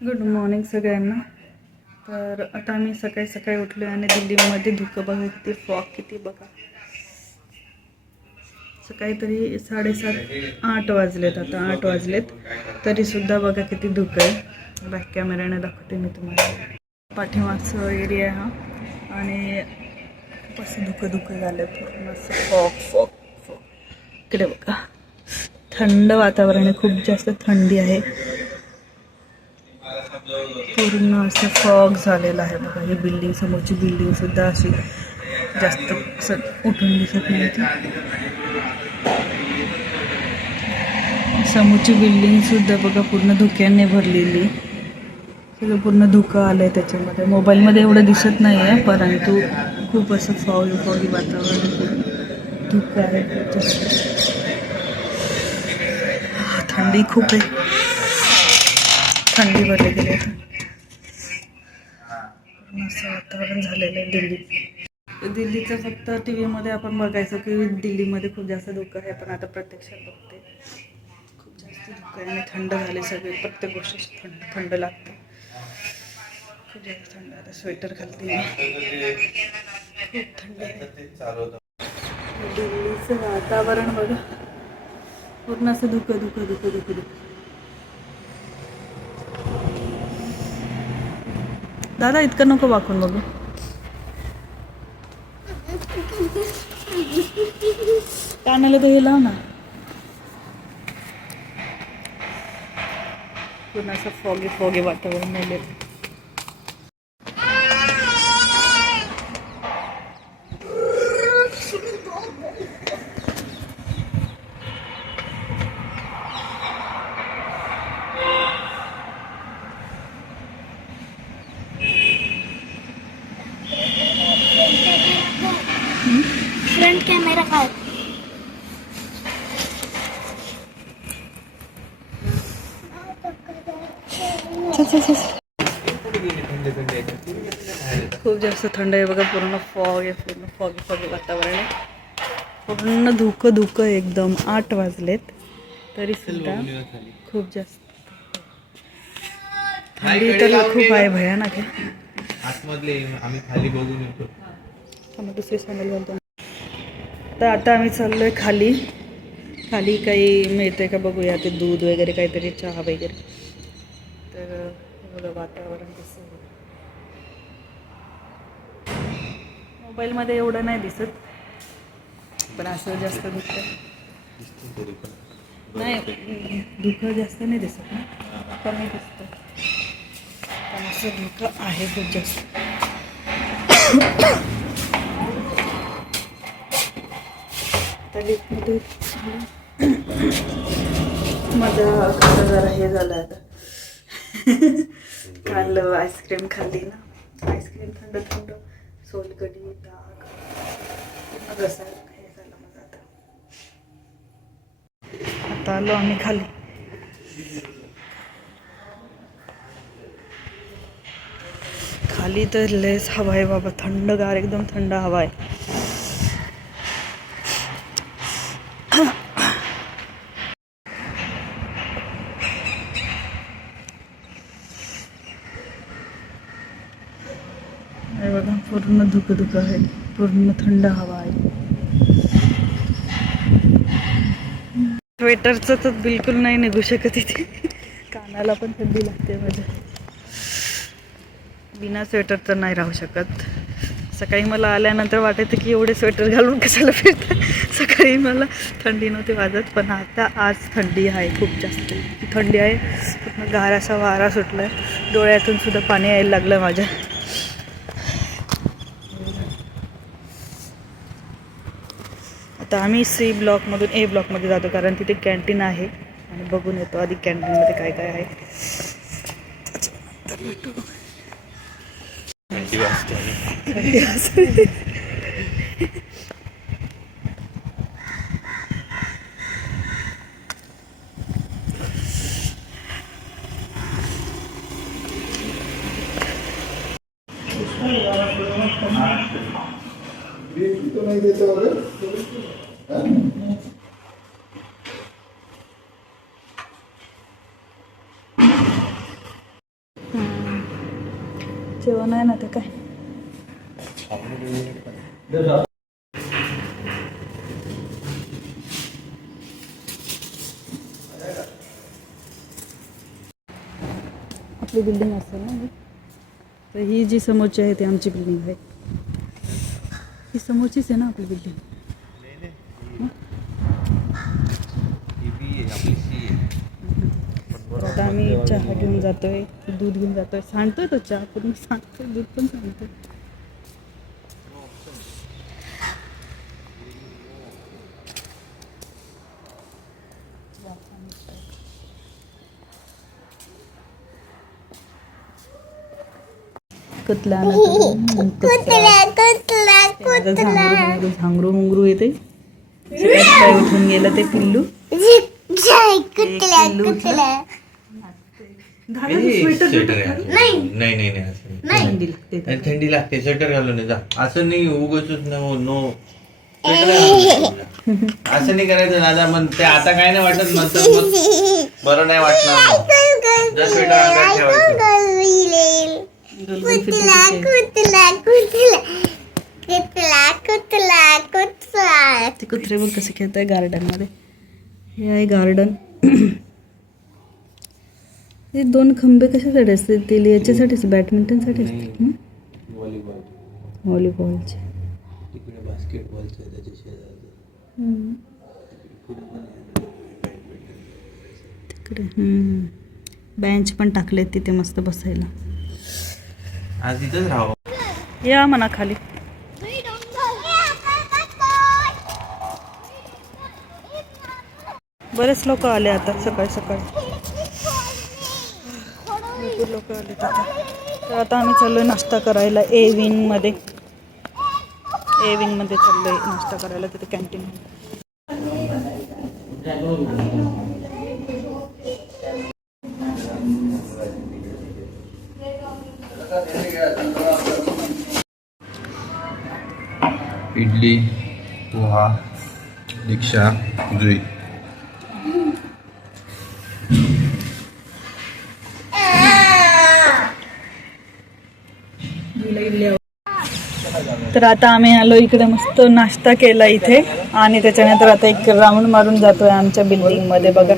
Good morning सगळ्यांना. तर आता आम्ही सकाळी सकाळी उठलो आणि दिल्लीमध्ये धुकं बघा, किती फॉग किती बघा. सकाळी तरी 7:30-8 वाजलेत. आता 8 वाजलेत तरीसुद्धा बघा किती धुकं आहे. बॅक कॅमेऱ्याने दाखवते मी तुम्हाला. पाठीमागचं एरिया हा आणि खूप असं धुकं झालं पूर्ण असं फॉग फॉग फॉग. इकडे बघा थंड वातावरण आहे, खूप जास्त थंडी आहे. पूर्ण असं फॉग झालेलं आहे बघा. ही बिल्डिंग, समोरची बिल्डिंग सुद्धा अशी जास्त उठून दिसत नाही ती. समोरची बिल्डिंग सुद्धा बघा पूर्ण धुक्याने भरलेली. सगळं पूर्ण धुकं आलंय त्याच्यामध्ये. मोबाईलमध्ये एवढं दिसत नाही आहे, परंतु खूप असं फॉगी वातावरण, धुकं आहे खूप जास्त. थंडी खूप आहे, थंडी भरली गेली आहे. असं वातावरण झालेलं आहे दिल्लीत. दिल्लीचं फक्त टी व्हीमध्ये आपण बघायचं की दिल्लीमध्ये खूप जास्त धुकं आहे, पण आता प्रत्यक्षात बघते खूप जास्त धुकं आहे आणि थंड झाले सगळे. प्रत्येक गोष्ट थंड थंड लागते, खूप जास्त थंड. आता स्वेटर घालते, खूप थंड आहे. दिल्लीचं वातावरण बघा, पूर्ण असं धुकं धुकं धुकं धुकं धुकं. दादा इतकं नको वाकून बघू. कानाला तर हे लाव ना. पूर्ण असं फॉगी फॉगी वातावरण झाले. फ्रंट कॅमेरा काय खूप जास्त थंड आहे बघा. पूर्ण फॉग आहे, पूर्ण फॉगी फॉगी वातावरण आहे. पूर्ण धुकं धुकं एकदम. 8 वाजलेत तरी सुद्धा खूप जास्त थंडी तर खूप आहे, भयानक आहे. आतमधले आम्ही खाली बघून येतो. दुसरी सॅनल घालतो. तर आता आम्ही चाललोय खाली. खाली काही मिळते का बघूया, ते दूध वगैरे काहीतरी, चहा वगैरे. तर एवढं वातावरण कसं आहे. मोबाईलमध्ये एवढं नाही दिसत, पण असं जास्त धुकं नाही, धुकं जास्त नाही दिसत ना, कमी दिसतं. पण असं धुकं आहे खूप जास्त. लिफ्टमध्ये माझं कसं जरा हे झालं आता. काल आईस्क्रीम खाल्ली ना, आईस्क्रीम थंड थंड, सोलकढी, ताक, पूर्ण घसा हे झालं माझं आता. आता आलो आम्ही खाली. खाली तर लयच हवा आहे बाबा, थंडगार, एकदम थंड हवा आहे. बघा पूर्ण धुकं धुकं आहे, पूर्ण थंड हवा आहे. स्वेटरचं तर बिलकुल नाही निघू शकत इथे. कानाला पण थंडी लागते माझ्या. बिना स्वेटरचं नाही राहू शकत. सकाळी मला आल्यानंतर वाटायचं की एवढे स्वेटर घालून कशाला फिरतं. सकाळी मला थंडी नव्हती वाजत, पण आता आज थंडी आहे खूप जास्त. थंडी आहे, पूर्ण गार असा वारा सुटला आहे. डोळ्यातून सुद्धा पाणी यायला लागलं माझ्या. आता आम्ही C ब्लॉकमधून A ब्लॉकमध्ये जातो, कारण तिथे कॅन्टीन आहे आणि बघून येतो आधी कॅन्टीनमध्ये काय काय आहे. तो नहीं देते हो गए जेवण आहे ना ते काय. आपली बिल्डिंग असेल ना ही. तर ही जी समोरची आहे ती आमची बिल्डिंग आहे. ही समोरचीच आहे ना आपली बिल्डिंग. तर आता आम्ही चहा घेऊन जातोय, दूध घेऊन जातोय. सांडतोय तो चहा पूर्ण सांगतोय, दूध पण सांगतोय. कुतला झांगरू मुंगरू येते. सकाळी उठून गेलं ते पिल्लू. थंडी लागते. स्वेटर घालून जा. असं नाही उगाच नो असं नाही करायचं दादा. मग ते आता काय नाही वाटत, नंतर मग बरं नाही वाटणार. जर स्वेटर अंगात ठेवायचं. ते कुत्रे बघ कसे खेळत आहे गार्डन मध्ये. हे आहे गार्डन. हे 2 खंबे कशासाठी असते? ते याच्यासाठीच, बॅडमिंटनसाठी असते. व्हॉलीबॉलचे. तिकडे बास्केटबॉलचे त्याच्या शेजारी. तिकडे बेंच पण टाकले तिथे मस्त बसायला. आज इथंच राहावं. या म्हणा खाली. बरेच लोक आले आता सकाळी सकाळी. भरपूर लोक आले आता. तर आता आम्ही चाललोय नाश्ता करायला ए विंग मध्ये चाललोय नाश्ता करायला. तिथे कॅन्टीन. इडली, पोहा, दीक्षा, जुई. तर आता आम्ही आलो इकडे, मस्त नाश्ता केला इथे. आणि त्याच्यानंतर आता एक राऊंड मारून जातोय आमच्या बिल्डिंग मध्ये. बघा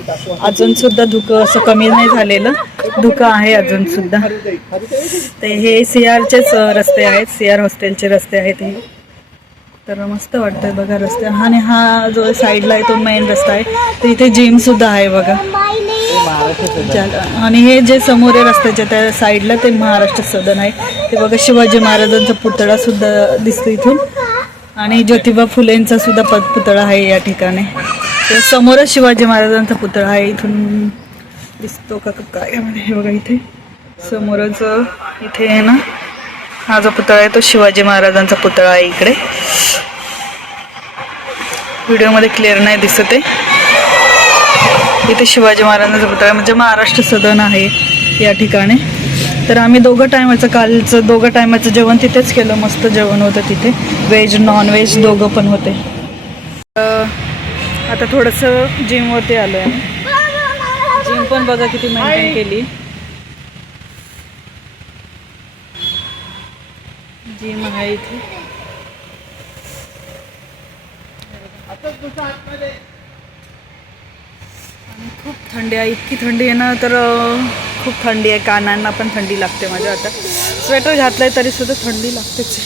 अजून सुद्धा धुकं असं कमी नाही झालेलं, धुकं आहे अजून सुद्धा. ते हे CRचेच रस्ते आहेत, CR हॉस्टेलचे रस्ते आहेत हे. तर मस्त वाटतंय बघा रस्ते. आणि हा जो साईडला आहे तो मेन रस्ता आहे. तर इथे जिम सुद्धा आहे बघा. आणि हे जे समोर आहे रस्त्याच्या त्या साईडला ते महाराष्ट्र सदन आहे. ते बघा शिवाजी महाराजांचा पुतळा सुद्धा दिसतो इथून. आणि ज्योतिबा फुलेंचा सुद्धा पुतळा आहे या ठिकाणी. तर समोरच शिवाजी महाराजांचा पुतळा आहे. इथून दिसतो का काय म्हणजे, हे बघा इथे समोरच इथे आहे ना, हा जो पुतळा आहे तो शिवाजी महाराजांचा पुतळा आहे. इकडे व्हिडिओमध्ये क्लिअर नाही दिसत आहे. इथे शिवाजी महाराजांचा पुतळा म्हणजे महाराष्ट्र सदन आहे या ठिकाणी. तर आम्ही कालचं 2 टायमाचं जेवण तिथेच केलं. मस्त जेवण होतं तिथे, व्हेज नॉन व्हेज दोघं पण होते. आता थोडंसं जिमवरती आलो आहे. जिम पण बघा किती मेंटेन केली. जिम आहे इथे. आणि खूप थंडी आहे, इतकी थंडी आहे ना, तर खूप थंडी आहे. कानांना पण थंडी लागते माझ्या. आता स्वेटर घातलंय तरी सुद्धा थंडी लागतेच.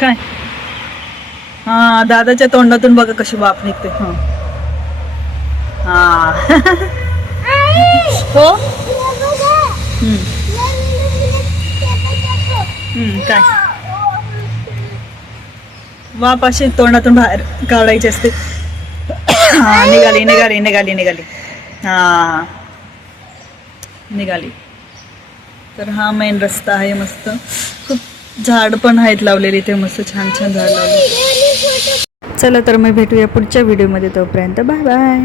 काय? हा, दादाच्या तोंडातून बघा कशी वाफ निघते. हा हो. काय वाफ अशी तोंडातून बाहेर काढायची असते. हा, निघाली निघाली निघाली निघाली. हा, निघाली. तर हा मेन रस्ता आहे. मस्त खूप झाड पण आहेत लावलेली इथे, मस्त छान छान झाड लावले. चला तर मग भेटूया पुढच्या व्हिडिओमध्ये. तोपर्यंत बाय बाय.